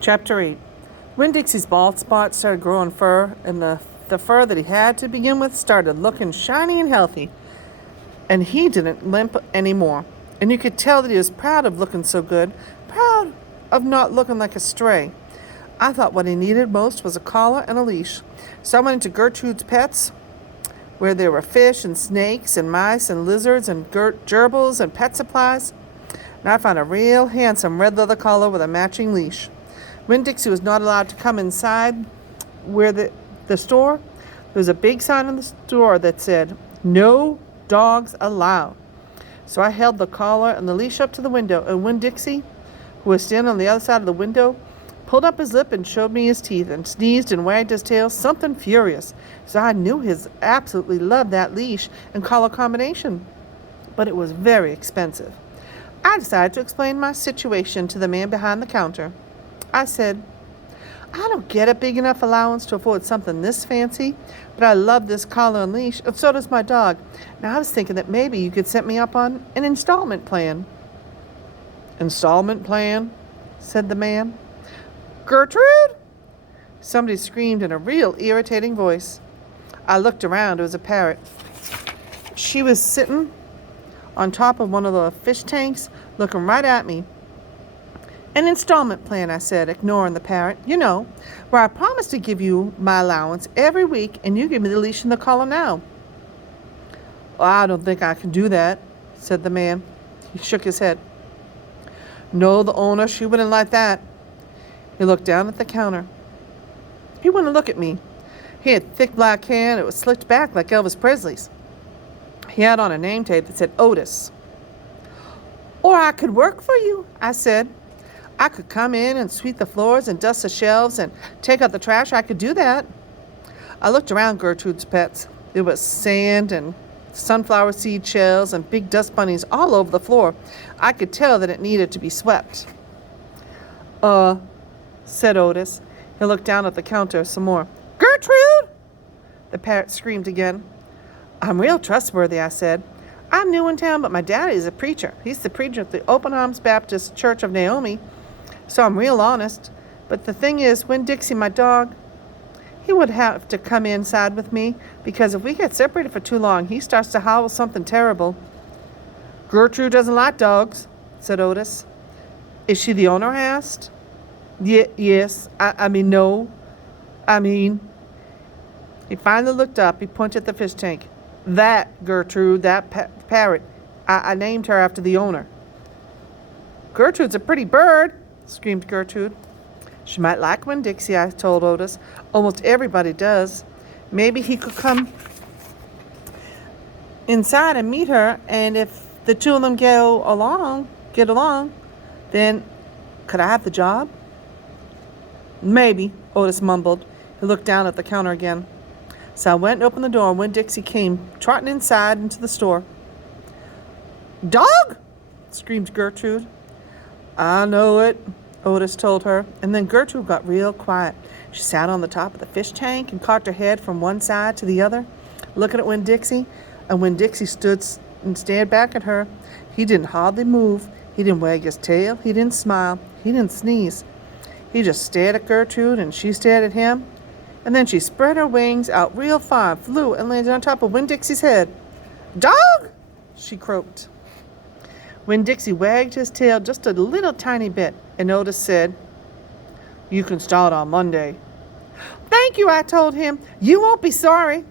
Chapter 8. Winn Dixie's bald spot started growing fur, and the fur that he had to begin with started looking shiny and healthy. And he didn't limp anymore. And you could tell that he was proud of looking so good, proud of not looking like a stray. I thought what he needed most was a collar and a leash. So I went into Gertrude's Pets, where there were fish and snakes and mice and lizards and gerbils and pet supplies. And I found a real handsome red leather collar with a matching leash. Winn Dixie was not allowed to come inside where the store. There was a big sign on the store that said, "No dogs allowed." So I held the collar and the leash up to the window, and Winn Dixie, who was standing on the other side of the window, pulled up his lip and showed me his teeth and sneezed and wagged his tail, something furious. So I knew he absolutely loved that leash and collar combination, but it was very expensive. I decided to explain my situation to the man behind the counter. I said, "I don't get a big enough allowance to afford something this fancy, but I love this collar and leash, and so does my dog. Now I was thinking that maybe you could set me up on an installment plan." "Installment plan?" said the man. "Gertrude!" Somebody screamed in a real irritating voice. I looked around. It was a parrot. She was sitting on top of one of the fish tanks, looking right at me. "An installment plan," I said, ignoring the parrot. "You know, where I promise to give you my allowance every week, and you give me the leash and the collar now." "Well, I don't think I can do that," said the man. He shook his head. "No, the owner, she wouldn't like that." He looked down at the counter. He wouldn't look at me. He had thick black hair, and it was slicked back like Elvis Presley's. He had on a name tag that said Otis. "Or I could work for you," I said. "I could come in and sweep the floors and dust the shelves and take out the trash. I could do that." I looked around Gertrude's Pets. There was sand and sunflower seed shells and big dust bunnies all over the floor. I could tell that it needed to be swept. Said Otis. He looked down at the counter some more. "Gertrude!" The parrot screamed again. "I'm real trustworthy," I said. "I'm new in town, but my daddy is a preacher. He's the preacher at the Open Arms Baptist Church of Naomi. So I'm real honest. But the thing is, Winn Dixie, my dog, he would have to come inside with me, because if we get separated for too long, he starts to howl something terrible." "Gertrude doesn't like dogs," said Otis. "Is she the owner?" I asked. Yes. No. He finally looked up. He pointed at the fish tank. "That, Gertrude, that parrot. I named her after the owner." "Gertrude's a pretty bird," screamed Gertrude. "She might like Winn Dixie," I told Otis. "Almost everybody does. Maybe he could come inside and meet her, and if the two of them get along, then could I have the job?" "Maybe," Otis mumbled. He looked down at the counter again. So I went and opened the door, and Winn Dixie came trotting inside into the store. "Dog!" screamed Gertrude. "I know it," Otis told her, and then Gertrude got real quiet. She sat on the top of the fish tank and cocked her head from one side to the other, looking at Winn Dixie, and Winn Dixie stood and stared back at her. He didn't hardly move. He didn't wag his tail. He didn't smile. He didn't sneeze. He just stared at Gertrude, and she stared at him, and then she spread her wings out real far, flew, and landed on top of Winn Dixie's head. "Dog!" she croaked. Winn Dixie wagged his tail just a little tiny bit, and Otis said, "You can start on Monday." "Thank you," I told him. "You won't be sorry."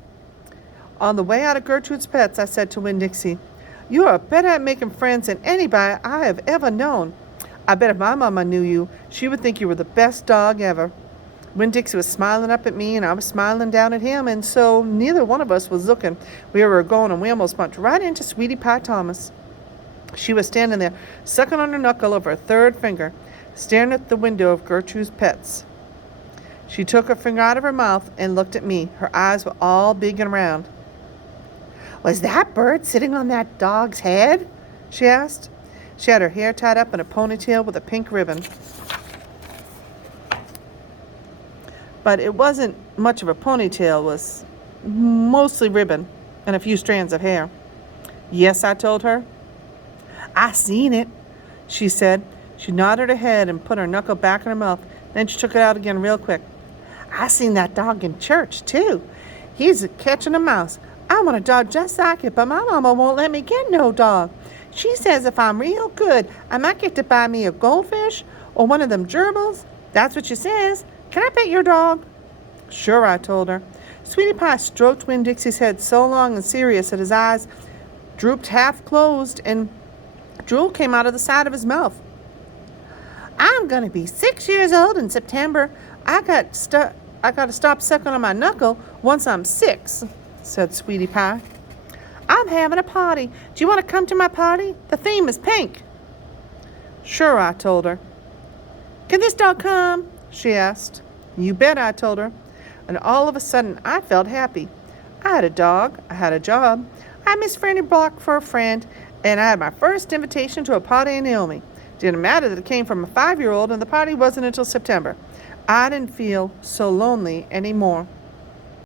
On the way out of Gertrude's Pets, I said to Winn Dixie, "You are better at making friends than anybody I have ever known. I bet if my mama knew you, she would think you were the best dog ever." Winn Dixie was smiling up at me, and I was smiling down at him, and so neither one of us was looking where we were going, and we almost bumped right into Sweetie Pie Thomas. She was standing there, sucking on her knuckle of her third finger, staring at the window of Gertrude's Pets. She took her finger out of her mouth and looked at me. Her eyes were all big and round. "Was that bird sitting on that dog's head?" she asked. She had her hair tied up in a ponytail with a pink ribbon. But it wasn't much of a ponytail. It was mostly ribbon and a few strands of hair. "Yes," I told her. "I seen it," she said. She nodded her head and put her knuckle back in her mouth. Then she took it out again real quick. I seen that dog in church, too. He's catching a mouse. I want a dog just like it, but my mama won't let me get no dog. She says if I'm real good, I might get to buy me a goldfish or one of them gerbils. That's what she says. Can I pet your dog? Sure, I told her. Sweetie Pie stroked Winn Dixie's head so long and serious that his eyes drooped half closed and drool came out of the side of his mouth. I'm going to be 6 years old in September. I got to stop sucking on my knuckle once I'm 6, said Sweetie Pie. I'm having a party. Do you want to come to my party? The theme is pink. Sure, I told her. Can this dog come? She asked. You bet, I told her. And all of a sudden, I felt happy. I had a dog. I had a job. I missed Franny Block for a friend, and I had my first invitation to a party in Naomi. Didn't matter that it came from a 5-year-old, and the party wasn't until September. I didn't feel so lonely anymore.